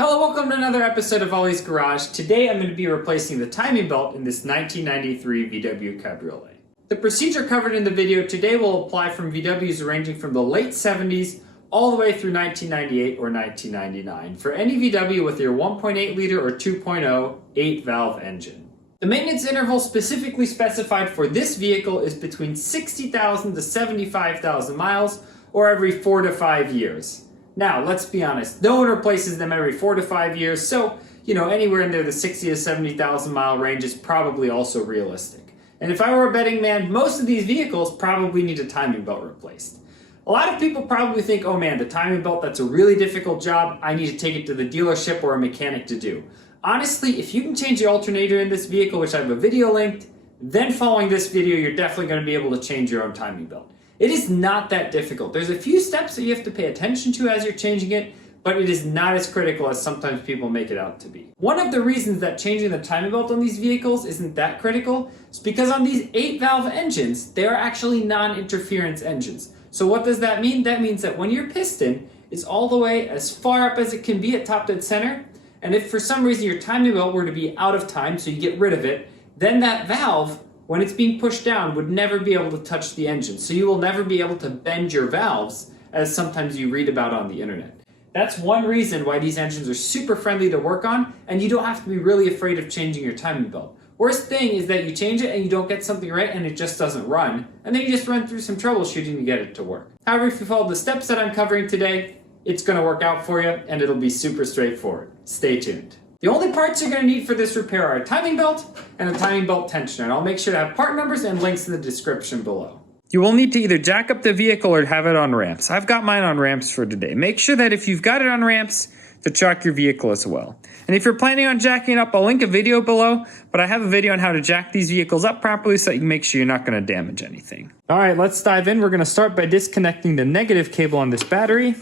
Hello, welcome to another episode of Ollie's Garage. Today I'm going to be replacing the timing belt in this 1993 VW Cabriolet. The procedure covered in the video today will apply from VWs ranging from the late 70s all the way through 1998 or 1999 for any VW with your 1.8 liter or 2.0 8-valve engine. The maintenance interval specifically specified for this vehicle is between 60,000 to 75,000 miles or every 4 to 5 years. Now, let's be honest, no one replaces them every 4 to 5 years, so, anywhere in there the 60 to 70,000 mile range is probably also realistic. And if I were a betting man, most of these vehicles probably need a timing belt replaced. A lot of people probably think, oh man, the timing belt, that's a really difficult job, I need to take it to the dealership or a mechanic to do. Honestly, if you can change the alternator in this vehicle, which I have a video linked, then following this video, you're definitely going to be able to change your own timing belt. It is not that difficult. There's a few steps that you have to pay attention to as you're changing it, but it is not as critical as sometimes people make it out to be. One of the reasons that changing the timing belt on these vehicles isn't that critical is because on these 8-valve engines, they are actually non-interference engines. So what does that mean? That means that when your piston is all the way as far up as it can be at top dead center, and if for some reason your timing belt were to be out of time, so you get rid of it, then that valve, when it's being pushed down, would never be able to touch the engine. So you will never be able to bend your valves, as sometimes you read about on the internet. That's one reason why these engines are super friendly to work on, and you don't have to be really afraid of changing your timing belt. Worst thing is that you change it and you don't get something right and it just doesn't run, and then you just run through some troubleshooting to get it to work. However, if you follow the steps that I'm covering today, it's gonna work out for you and it'll be super straightforward. Stay tuned. The only parts you're going to need for this repair are a timing belt and a timing belt tensioner, and I'll make sure to have part numbers and links in the description below. You will need to either jack up the vehicle or have it on ramps. I've got mine on ramps for today. Make sure that if you've got it on ramps, to jack your vehicle as well. And if you're planning on jacking it up, I'll link a video below, but I have a video on how to jack these vehicles up properly so that you can make sure you're not going to damage anything. All right, let's dive in. We're going to start by disconnecting the negative cable on this battery.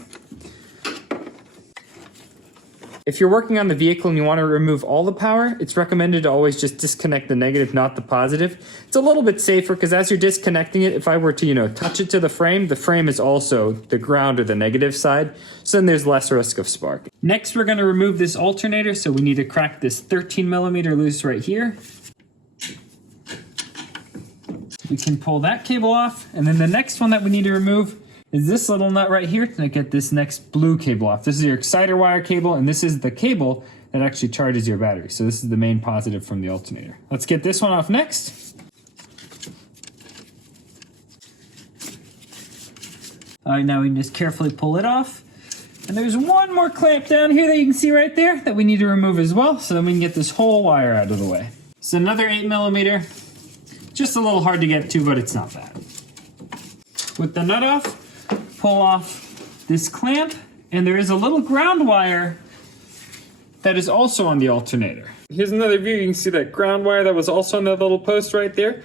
If you're working on the vehicle and you want to remove all the power, it's recommended to always just disconnect the negative, not the positive. It's a little bit safer because as you're disconnecting it, if I were to, touch it to the frame is also the ground or the negative side, so then there's less risk of spark. Next, we're going to remove this alternator, so we need to crack this 13 millimeter loose right here. We can pull that cable off, and then the next one that we need to remove is this little nut right here to get this next blue cable off. This is your exciter wire cable, and this is the cable that actually charges your battery. So this is the main positive from the alternator. Let's get this one off next. All right, now we can just carefully pull it off. And there's one more clamp down here that you can see right there that we need to remove as well, so then we can get this whole wire out of the way. It's another 8 millimeter. Just a little hard to get to, but it's not bad. With the nut off, pull off this clamp, and there is a little ground wire that is also on the alternator. Here's another view. You can see that ground wire that was also on that little post right there.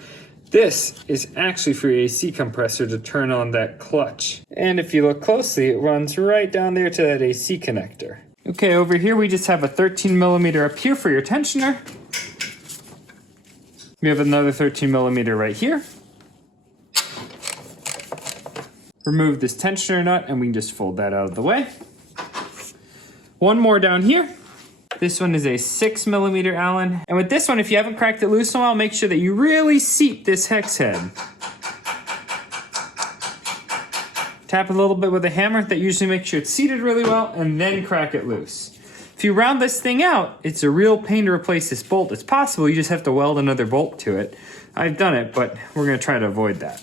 This is actually for your AC compressor to turn on that clutch. And if you look closely, it runs right down there to that AC connector. Okay, over here we just have a 13 millimeter up here for your tensioner. We have another 13 millimeter right here. Remove this tensioner nut and we can just fold that out of the way. One more down here. This one is a 6 millimeter Allen. And with this one, if you haven't cracked it loose in a while, make sure that you really seat this hex head. Tap a little bit with a hammer. That usually makes sure it's seated really well, and then crack it loose. If you round this thing out, it's a real pain to replace this bolt. It's possible, you just have to weld another bolt to it. I've done it, but we're gonna try to avoid that.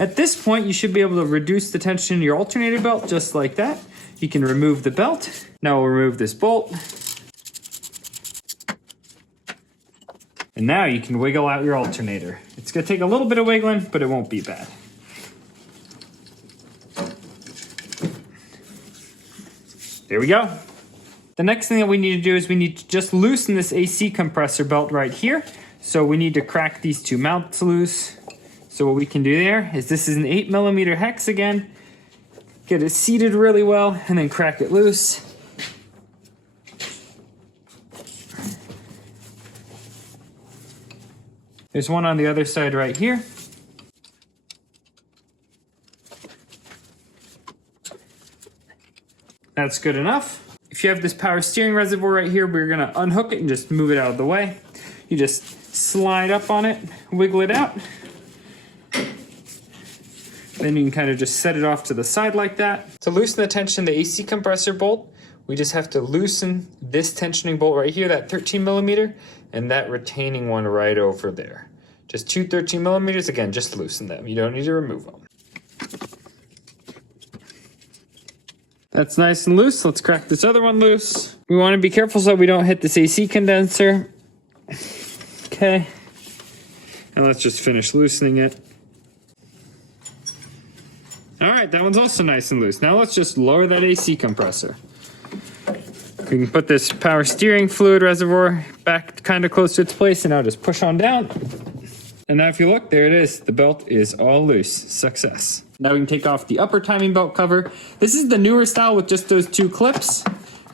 At this point, you should be able to reduce the tension in your alternator belt just like that. You can remove the belt. Now we'll remove this bolt. And now you can wiggle out your alternator. It's gonna take a little bit of wiggling, but it won't be bad. There we go. The next thing that we need to do is we need to just loosen this AC compressor belt right here. So we need to crack these two mounts loose. So what we can do there is this is an 8 millimeter hex again. Get it seated really well and then crack it loose. There's one on the other side right here. That's good enough. If you have this power steering reservoir right here, we're gonna unhook it and just move it out of the way. You just slide up on it, wiggle it out. Then you can kind of just set it off to the side like that. To loosen the tension of the AC compressor bolt, we just have to loosen this tensioning bolt right here, that 13 millimeter, and that retaining one right over there. Just two 13 millimeters, again, just loosen them. You don't need to remove them. That's nice and loose. Let's crack this other one loose. We want to be careful so we don't hit this AC condenser. Okay. And let's just finish loosening it. All right, that one's also nice and loose. Now let's just lower that AC compressor. We can put this power steering fluid reservoir back kind of close to its place, and now just push on down. And now if you look, there it is. The belt is all loose. Success. Now we can take off the upper timing belt cover. This is the newer style with just those two clips,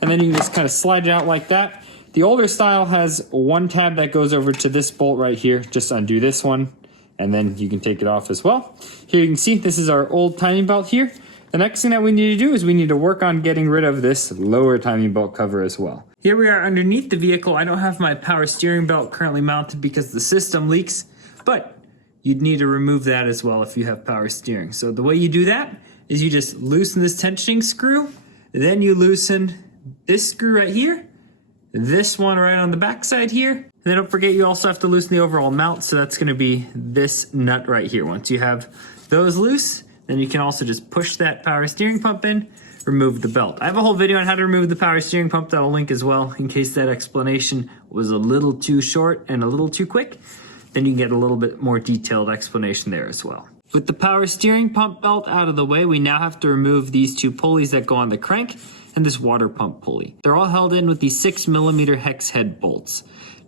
and then you can just kind of slide it out like that. The older style has one tab that goes over to this bolt right here. Just undo this one, and then you can take it off as well. Here you can see this is our old timing belt here. The next thing that we need to do is we need to work on getting rid of this lower timing belt cover as well. Here we are underneath the vehicle. I don't have my power steering belt currently mounted because the system leaks, but you'd need to remove that as well if you have power steering. So the way you do that is you just loosen this tensioning screw, then you loosen this screw right here, this one right on the back side here, and then don't forget you also have to loosen the overall mount, so that's gonna be this nut right here. Once you have those loose, then you can also just push that power steering pump in, remove the belt. I have a whole video on how to remove the power steering pump that I'll link as well in case that explanation was a little too short and a little too quick. Then you can get a little bit more detailed explanation there as well. With the power steering pump belt out of the way, we now have to remove these two pulleys that go on the crank and this water pump pulley. They're all held in with these 6 millimeter hex head bolts.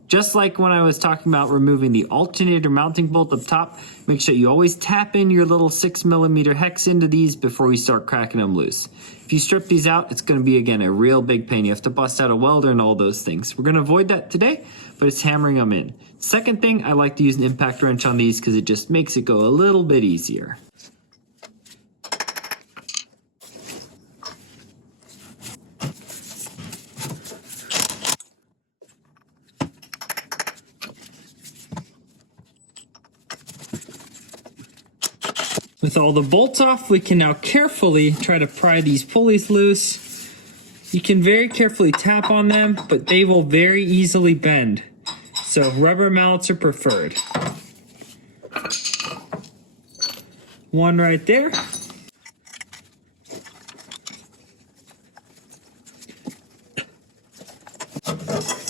Just like when I was talking about removing the alternator mounting bolt up top, make sure you always tap in your little 6 millimeter hex into these before you start cracking them loose. If you strip these out, it's going to be, again, a real big pain. You have to bust out a welder and all those things. We're going to avoid that today, but it's hammering them in. Second thing, I like to use an impact wrench on these because it just makes it go a little bit easier. With all the bolts off, we can now carefully try to pry these pulleys loose. You can very carefully tap on them, but they will very easily bend. So rubber mallets are preferred. One right there.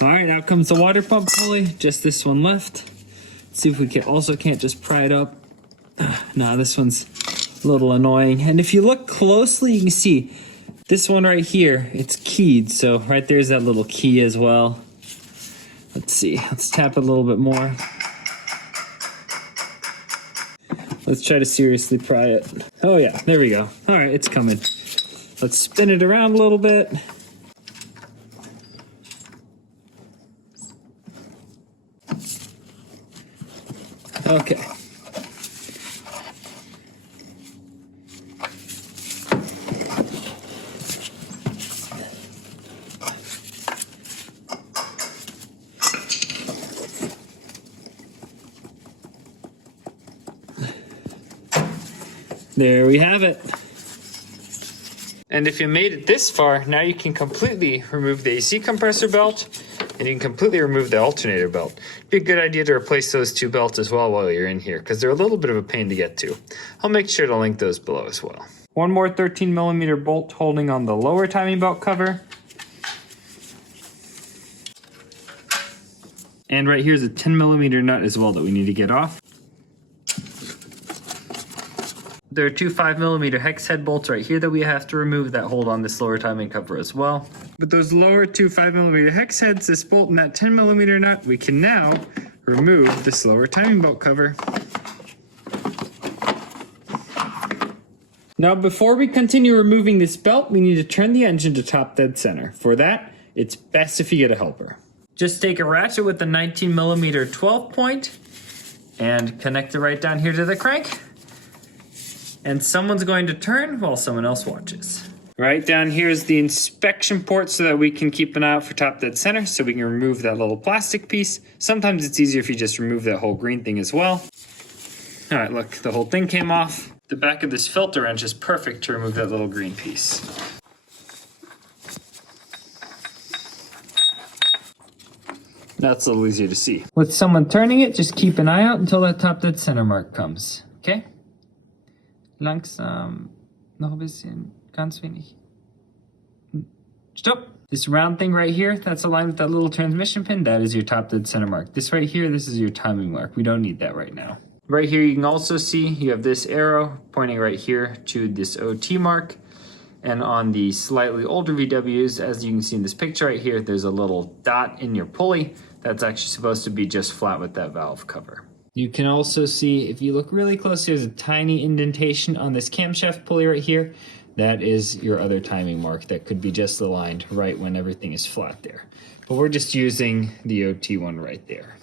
All right, now comes the water pump pulley. Just this one left. Let's see if we can't just pry it up. Nah, this one's a little annoying. And if you look closely, you can see this one right here, it's keyed. So right there's that little key as well. Let's see, let's tap it a little bit more. Let's try to seriously pry it. Oh yeah, there we go. All right, it's coming. Let's spin it around a little bit. Okay. There we have it. And if you made it this far, now you can completely remove the AC compressor belt and you can completely remove the alternator belt. It'd be a good idea to replace those two belts as well while you're in here because they're a little bit of a pain to get to. I'll make sure to link those below as well. One more 13 millimeter bolt holding on the lower timing belt cover. And right here's a 10 millimeter nut as well that we need to get off. There are two 5 millimeter hex head bolts right here that we have to remove that hold on this lower timing cover as well. With those lower two 5 millimeter hex heads, this bolt and that 10 millimeter nut, we can now remove this lower timing belt cover. Now before we continue removing this belt, we need to turn the engine to top dead center. For that, it's best if you get a helper. Just take a ratchet with the 19 millimeter 12 point and connect it right down here to the crank. And someone's going to turn while someone else watches. Right down here is the inspection port so that we can keep an eye out for top dead center, so we can remove that little plastic piece. Sometimes it's easier if you just remove that whole green thing as well. All right, look, the whole thing came off. The back of this filter wrench is perfect to remove that little green piece. That's a little easier to see. With someone turning it, just keep an eye out until that top dead center mark comes, okay? Langsam, noch ein bisschen, ganz wenig. Stop! This round thing right here, that's aligned with that little transmission pin, that is your top dead center mark. This right here, this is your timing mark. We don't need that right now. Right here, you can also see you have this arrow pointing right here to this OT mark. And on the slightly older VWs, as you can see in this picture right here, there's a little dot in your pulley that's actually supposed to be just flat with that valve cover. You can also see, if you look really close, there's a tiny indentation on this camshaft pulley right here. That is your other timing mark that could be just aligned right when everything is flat there. But we're just using the OT one right there.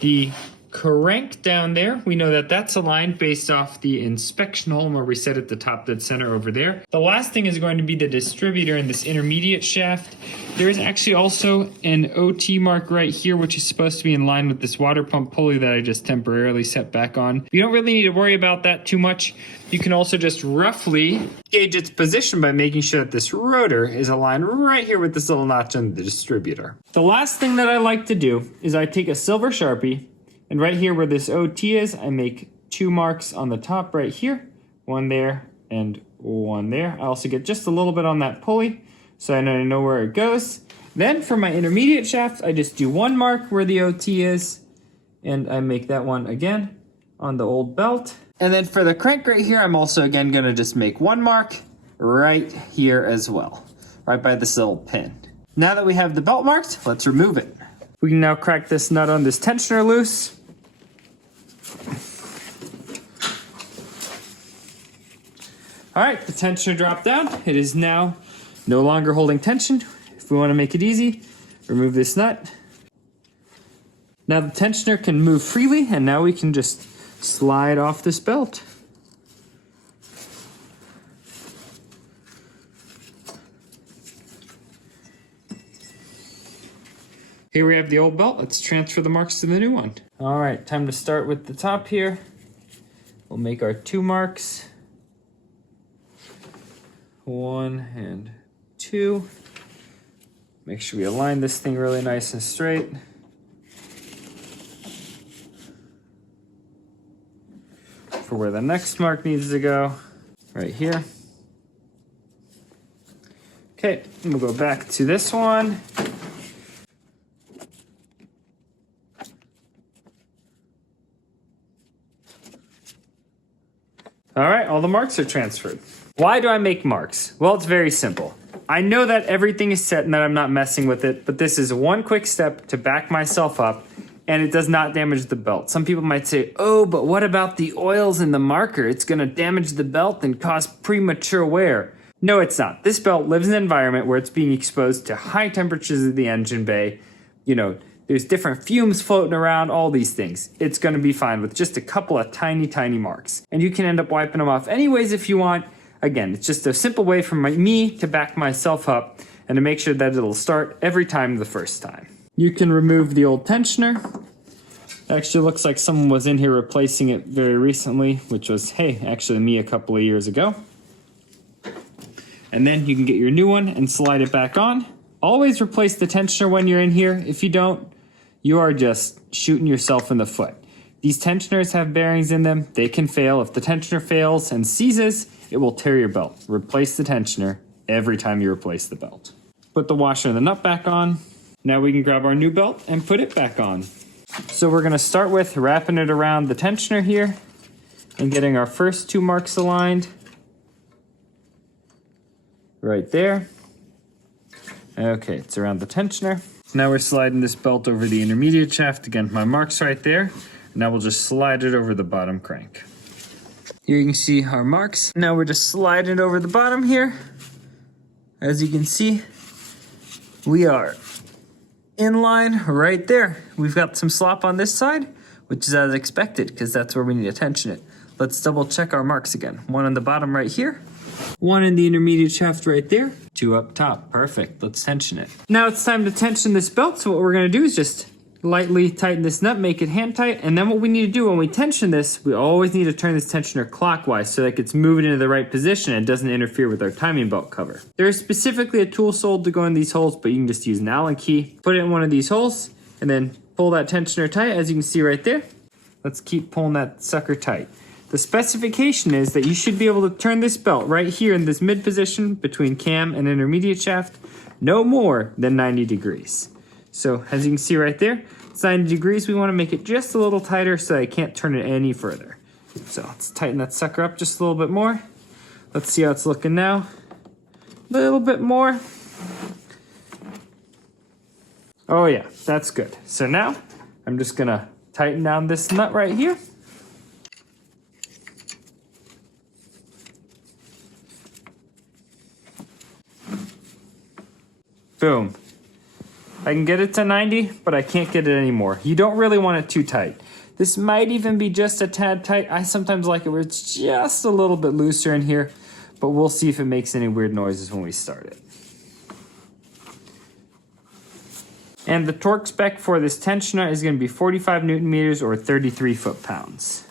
The crank down there, we know that that's aligned based off the inspection hole where we set at the top dead center over there. The last thing is going to be the distributor in this intermediate shaft. There is actually also an OT mark right here, which is supposed to be in line with this water pump pulley that I just temporarily set back on. You don't really need to worry about that too much. You can also just roughly gauge its position by making sure that this rotor is aligned right here with this little notch on the distributor. The last thing that I like to do is I take a silver Sharpie, and right here where this OT is, I make 2 marks on the top right here, one there and one there. I also get just a little bit on that pulley so I know where it goes. Then for my intermediate shaft, I just do 1 mark where the OT is, and I make that one again on the old belt. And then for the crank right here, I'm also again gonna just make 1 mark right here as well, right by this little pin. Now that we have the belt marked, let's remove it. We can now crack this nut on this tensioner loose. All right, the tensioner dropped down. It is now no longer holding tension. If we want to make it easy, remove this nut. Now the tensioner can move freely, and now we can just slide off this belt. Here we have the old belt. Let's transfer the marks to the new one. All right, time to start with the top here. We'll make our 2 marks. 1 and 2. Make sure we align this thing really nice and straight. For where the next mark needs to go, right here. Okay, and we'll go back to this one. All right, all the marks are transferred. Why do I make marks? Well, it's very simple. I know that everything is set and that I'm not messing with it, but this is one quick step to back myself up, and it does not damage the belt. Some people might say, oh, but what about the oils in the marker? It's gonna damage the belt and cause premature wear. No, it's not. This belt lives in an environment where it's being exposed to high temperatures of the engine bay. You know, there's different fumes floating around, all these things. It's gonna be fine with just a couple of tiny, tiny marks. And you can end up wiping them off anyways if you want. Again, it's just a simple way for me to back myself up and to make sure that it'll start every time the first time. You can remove the old tensioner. Actually looks like someone was in here replacing it very recently, which was, hey, actually me a couple of years ago. And then you can get your new one and slide it back on. Always replace the tensioner when you're in here. If you don't, you are just shooting yourself in the foot. These tensioners have bearings in them. They can fail. If the tensioner fails and seizes, it will tear your belt. Replace the tensioner every time you replace the belt. Put the washer and the nut back on. Now we can grab our new belt and put it back on. So we're gonna start with wrapping it around the tensioner here and getting our first 2 marks aligned. Right there. Okay, it's around the tensioner. Now we're sliding this belt over the intermediate shaft. Again, my mark's right there. Now we'll just slide it over the bottom crank. Here you can see our marks. Now we're just sliding it over the bottom here. As you can see, we are in line right there. We've got some slop on this side, which is as expected because that's where we need to tension it. Let's double check our marks again. 1 on the bottom right here, one in the intermediate shaft right there, 2 up top. Perfect. Let's tension it. Now it's time to tension this belt. So what we're going to do is just lightly tighten this nut, make it hand tight. And then what we need to do when we tension this, we always need to turn this tensioner clockwise so that it gets moved into the right position and doesn't interfere with our timing belt cover. There is specifically a tool sold to go in these holes, but you can just use an Allen key. Put it in one of these holes and then pull that tensioner tight, as you can see right there. Let's keep pulling that sucker tight. The specification is that you should be able to turn this belt right here in this mid position between cam and intermediate shaft no more than 90 degrees. So as you can see right there, it's 90 degrees. We want to make it just a little tighter so I can't turn it any further. So let's tighten that sucker up just a little bit more. Let's see how it's looking now. A little bit more. Oh yeah, that's good. So now I'm just gonna tighten down this nut right here. Boom. I can get it to 90, but I can't get it anymore. You don't really want it too tight. This might even be just a tad tight. I sometimes like it where it's just a little bit looser in here, but we'll see if it makes any weird noises when we start it. And the torque spec for this tensioner is going to be 45 Newton meters or 33 foot-pounds.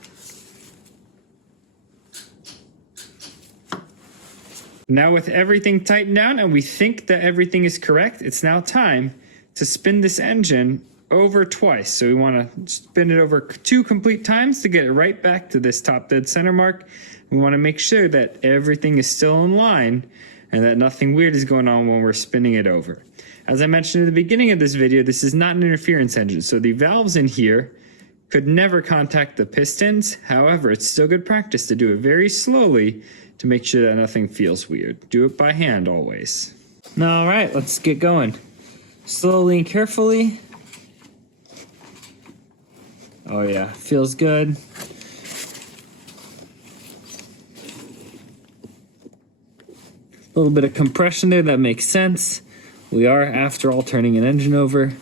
Now with everything tightened down and we think that everything is correct, it's now time to spin this engine over twice. So we want to spin it over 2 complete times to get it right back to this top dead center mark. We want to make sure that everything is still in line and that nothing weird is going on when we're spinning it over. As I mentioned at the beginning of this video, this is not an interference engine, so the valves in here could never contact the pistons. However, it's still good practice to do it very slowly to make sure that nothing feels weird. Do it by hand always. All right, let's get going. Slowly and carefully. Oh yeah, feels good. A little bit of compression there, that makes sense. We are, after all, turning an engine over.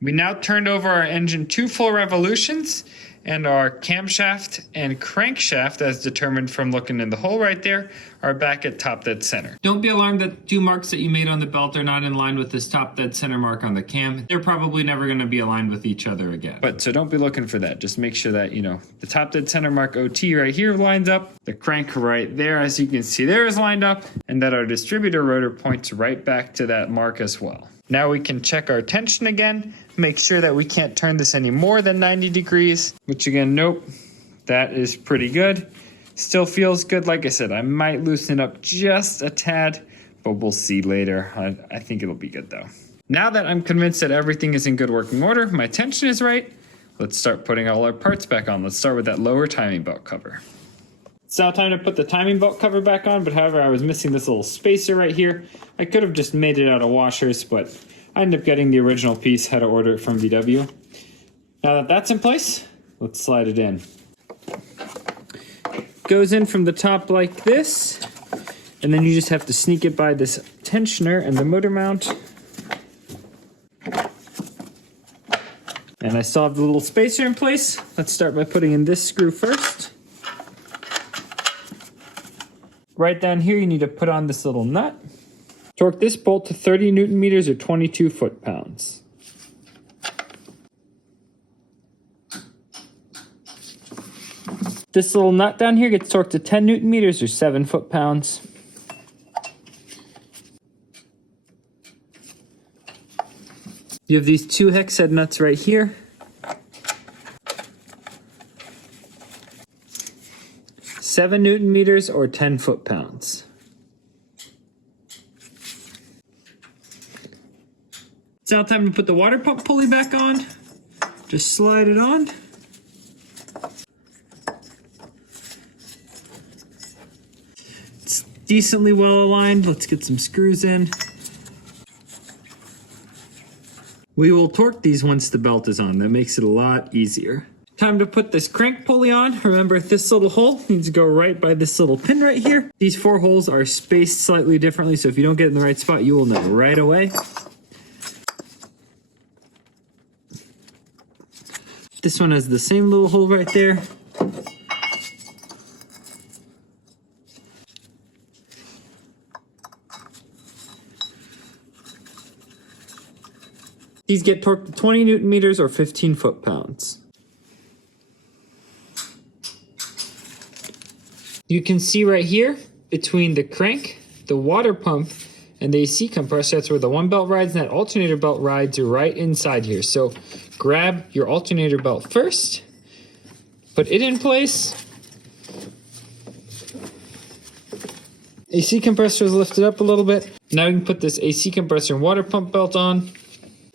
We now turned over our engine 2 full revolutions, and our camshaft and crankshaft, as determined from looking in the hole right there, are back at top dead center. Don't be alarmed that 2 marks that you made on the belt are not in line with this top dead center mark on the cam. They're probably never going to be aligned with each other again. So don't be looking for that. Just make sure that, the top dead center mark OT right here lines up, the crank right there, as you can see there, is lined up, and that our distributor rotor points right back to that mark as well. Now we can check our tension again, make sure that we can't turn this any more than 90 degrees, which again, nope, that is pretty good. Still feels good. Like I said, I might loosen it up just a tad, but we'll see later. I think it'll be good though. Now that I'm convinced that everything is in good working order, my tension is right, let's start putting all our parts back on. Let's start with that lower timing belt cover. It's now time to put the timing belt cover back on, but however, I was missing this little spacer right here. I could have just made it out of washers, but I ended up getting the original piece, had to order it from VW. Now that that's in place, let's slide it in. Goes in from the top like this, and then you just have to sneak it by this tensioner and the motor mount. And I still have the little spacer in place. Let's start by putting in this screw first. Right down here, you need to put on this little nut. Torque this bolt to 30 Newton meters or 22 foot-pounds. This little nut down here gets torqued to 10 Newton meters or 7 foot-pounds. You have these 2 hex head nuts right here. Seven Newton meters or 10 foot-pounds. It's now time to put the water pump pulley back on. Just slide it on. It's decently well aligned. Let's get some screws in. We will torque these once the belt is on. That makes it a lot easier. Time to put this crank pulley on. Remember, this little hole needs to go right by this little pin right here. These 4 holes are spaced slightly differently, so if you don't get in the right spot, you will know right away. This one has the same little hole right there. These get torqued to 20 Newton meters or 15 foot-pounds. You can see right here between the crank, the water pump, and the AC compressor, that's where the one belt rides, and that alternator belt rides are right inside here. So grab your alternator belt first, put it in place. AC compressor is lifted up a little bit. Now we can put this AC compressor and water pump belt on.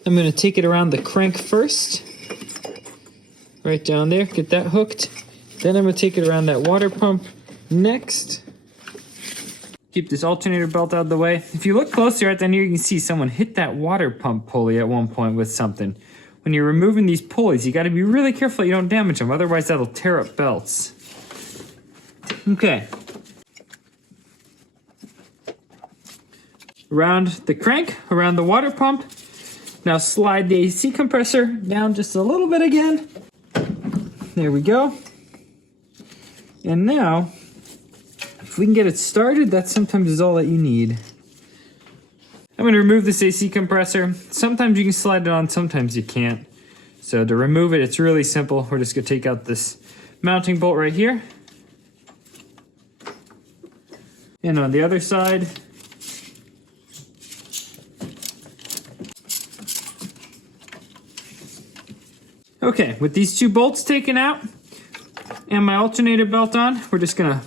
I'm going to take it around the crank first. Right down there, get that hooked. Then I'm going to take it around that water pump next. Keep this alternator belt out of the way. If you look closer right down here, you can see someone hit that water pump pulley at one point with something. When you're removing these pulleys, you got to be really careful you don't damage them, otherwise that'll tear up belts. Okay. Around the crank, around the water pump. Now slide the AC compressor down just a little bit again. There we go. And now, if we can get it started, that sometimes is all that you need. I'm going to remove this AC compressor. Sometimes you can slide it on, sometimes you can't. So to remove it, it's really simple. We're just going to take out this mounting bolt right here. And on the other side, okay, with these two bolts taken out and my alternator belt on, we're just gonna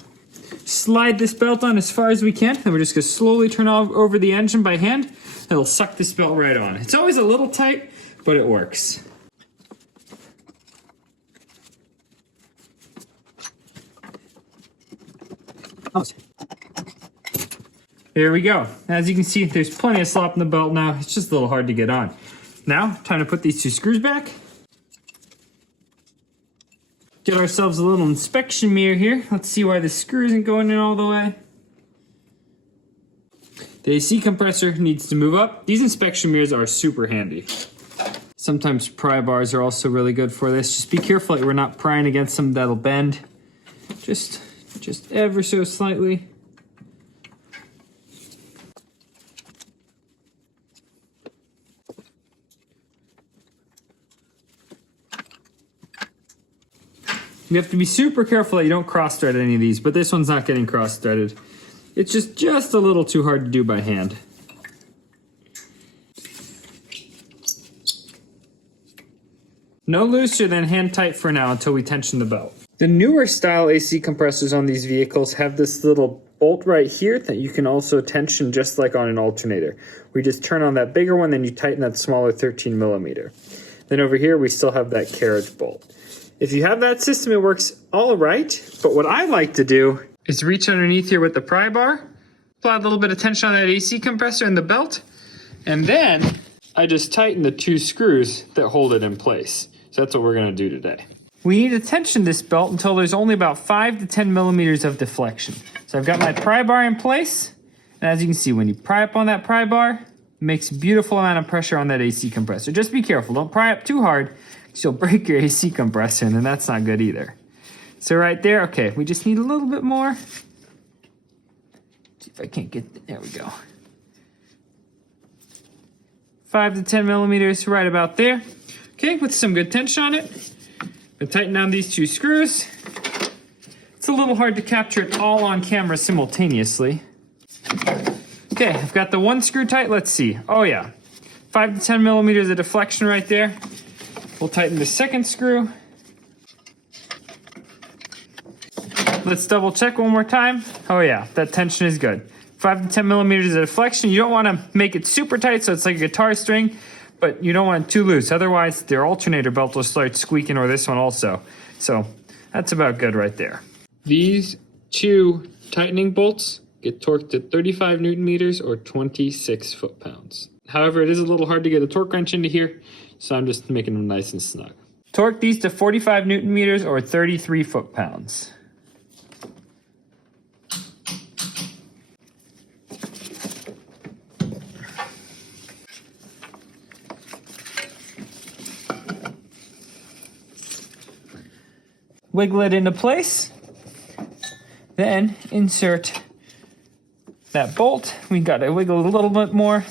slide this belt on as far as we can, and we're just gonna slowly turn over the engine by hand, and it'll suck this belt right on. It's always a little tight, but it works. There we go. As you can see, there's plenty of slop in the belt now. It's just a little hard to get on. Now, time to put these two screws back. Get ourselves a little inspection mirror here. Let's see why the screw isn't going in all the way. The AC compressor needs to move up. These inspection mirrors are super handy. Sometimes pry bars are also really good for this. Just be careful that we're not prying against them, that'll bend. Just ever so slightly. You have to be super careful that you don't cross-thread any of these, but this one's not getting cross-threaded. It's just a little too hard to do by hand. No looser than hand tight for now until we tension the belt. The newer style AC compressors on these vehicles have this little bolt right here that you can also tension just like on an alternator. We just turn on that bigger one, then you tighten that smaller 13 millimeter. Then over here we still have that carriage bolt. If you have that system, it works all right, but what I like to do is reach underneath here with the pry bar, apply a little bit of tension on that AC compressor and the belt, and then I just tighten the two screws that hold it in place. So that's what we're gonna do today. We need to tension this belt until there's only about 5 to 10 millimeters of deflection. So I've got my pry bar in place, and as you can see, when you pry up on that pry bar, it makes a beautiful amount of pressure on that AC compressor. Just be careful, don't pry up too hard, because you'll break your AC compressor, and then that's not good either. So right there, okay, we just need a little bit more. See if I can't get, there we go. 5 to 10 millimeters, right about there. Okay, with some good tension on it. I'm gonna tighten down these two screws. It's a little hard to capture it all on camera simultaneously. Okay, I've got the one screw tight, let's see. Oh yeah, 5 to 10 millimeters of deflection right there. We'll tighten the second screw. Let's double check one more time. Oh yeah, that tension is good. 5 to 10 millimeters of deflection. You don't want to make it super tight so it's like a guitar string, but you don't want it too loose. Otherwise, their alternator belt will start squeaking, or this one also. So that's about good right there. These two tightening bolts get torqued at 35 Newton meters or 26 foot-pounds. However, it is a little hard to get a torque wrench into here, so I'm just making them nice and snug. Torque these to 45 Newton meters or 33 foot-pounds. wiggle it into place. Then insert that bolt. We got to wiggle a little bit more.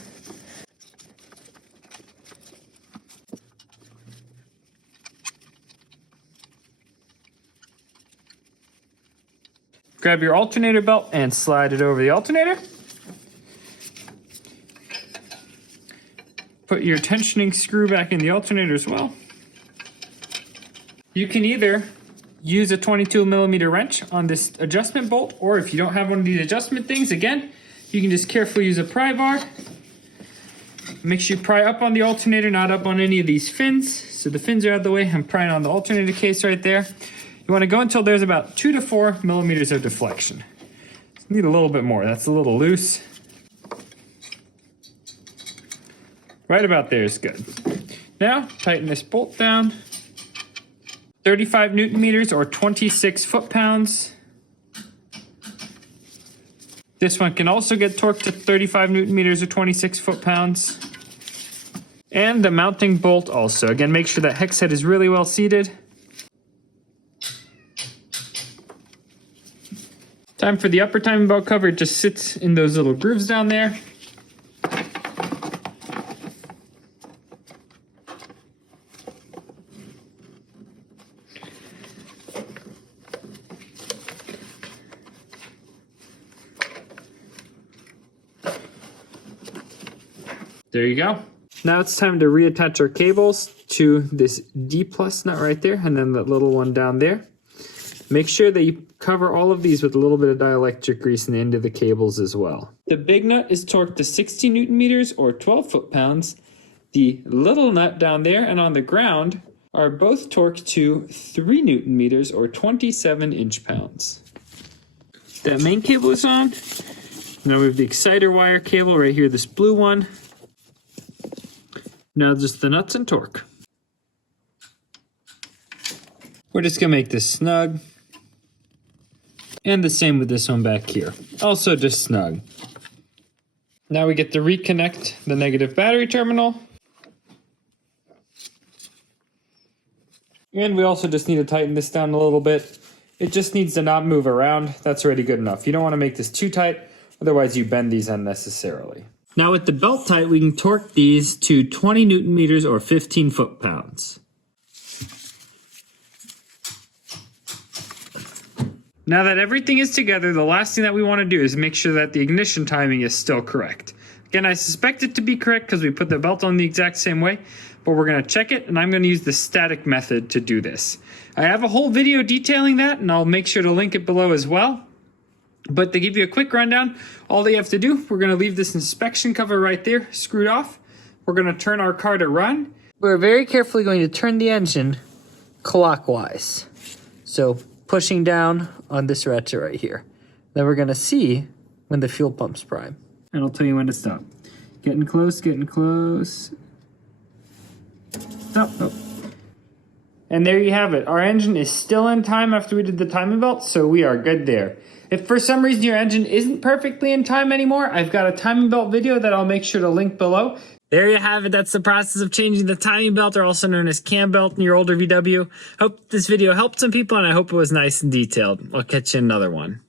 Grab your alternator belt and slide it over the alternator. Put your tensioning screw back in the alternator as well. You can either use a 22mm wrench on this adjustment bolt, or if you don't have one of these adjustment things, again, you can just carefully use a pry bar. Make sure you pry up on the alternator, not up on any of these fins. So the fins are out of the way. I'm prying on the alternator case right there. You want to go until there's about 2 to 4 millimeters of deflection. Need a little bit more. That's a little loose. Right about there is good. Now, tighten this bolt down. 35 Newton meters or 26 foot-pounds. This one can also get torqued to 35 Newton meters or 26 foot-pounds. And the mounting bolt also. Again, make sure that hex head is really well seated. Time for the upper timing belt cover. It just sits in those little grooves down there. There you go. Now it's time to reattach our cables to this D plus nut right there, and then that little one down there. Make sure that you cover all of these with a little bit of dielectric grease in the end of the cables as well. The big nut is torqued to 60 Newton meters or 12 foot-pounds. The little nut down there and on the ground are both torqued to 3 Newton meters or 27 inch-pounds. That main cable is on. Now we have the exciter wire cable right here, this blue one. Now just the nuts and torque. We're just gonna make this snug. And the same with this one back here. Also just snug. Now we get to reconnect the negative battery terminal. And we also just need to tighten this down a little bit. It just needs to not move around. That's already good enough. You don't want to make this too tight, otherwise you bend these unnecessarily. Now with the belt tight, we can torque these to 20 Newton meters or 15 foot-pounds. Now that everything is together, the last thing that we want to do is make sure that the ignition timing is still correct. Again, I suspect it to be correct because we put the belt on the exact same way, but we're going to check it, and I'm going to use the static method to do this. I have a whole video detailing that, and I'll make sure to link it below as well. But to give you a quick rundown, all that you have to do, we're going to leave this inspection cover right there screwed off. We're going to turn our car to run. We're very carefully going to turn the engine clockwise. So pushing down on this ratchet right here. Then we're going to see when the fuel pump's prime. And I'll tell you when to stop. Getting close, getting close. Stop. Oh. And there you have it. Our engine is still in time after we did the timing belt, so we are good there. If for some reason your engine isn't perfectly in time anymore, I've got a timing belt video that I'll make sure to link below. There you have it. That's the process of changing the timing belt, or also known as Cambelt, in your older VW. Hope this video helped some people, and I hope it was nice and detailed. I'll catch you in another one.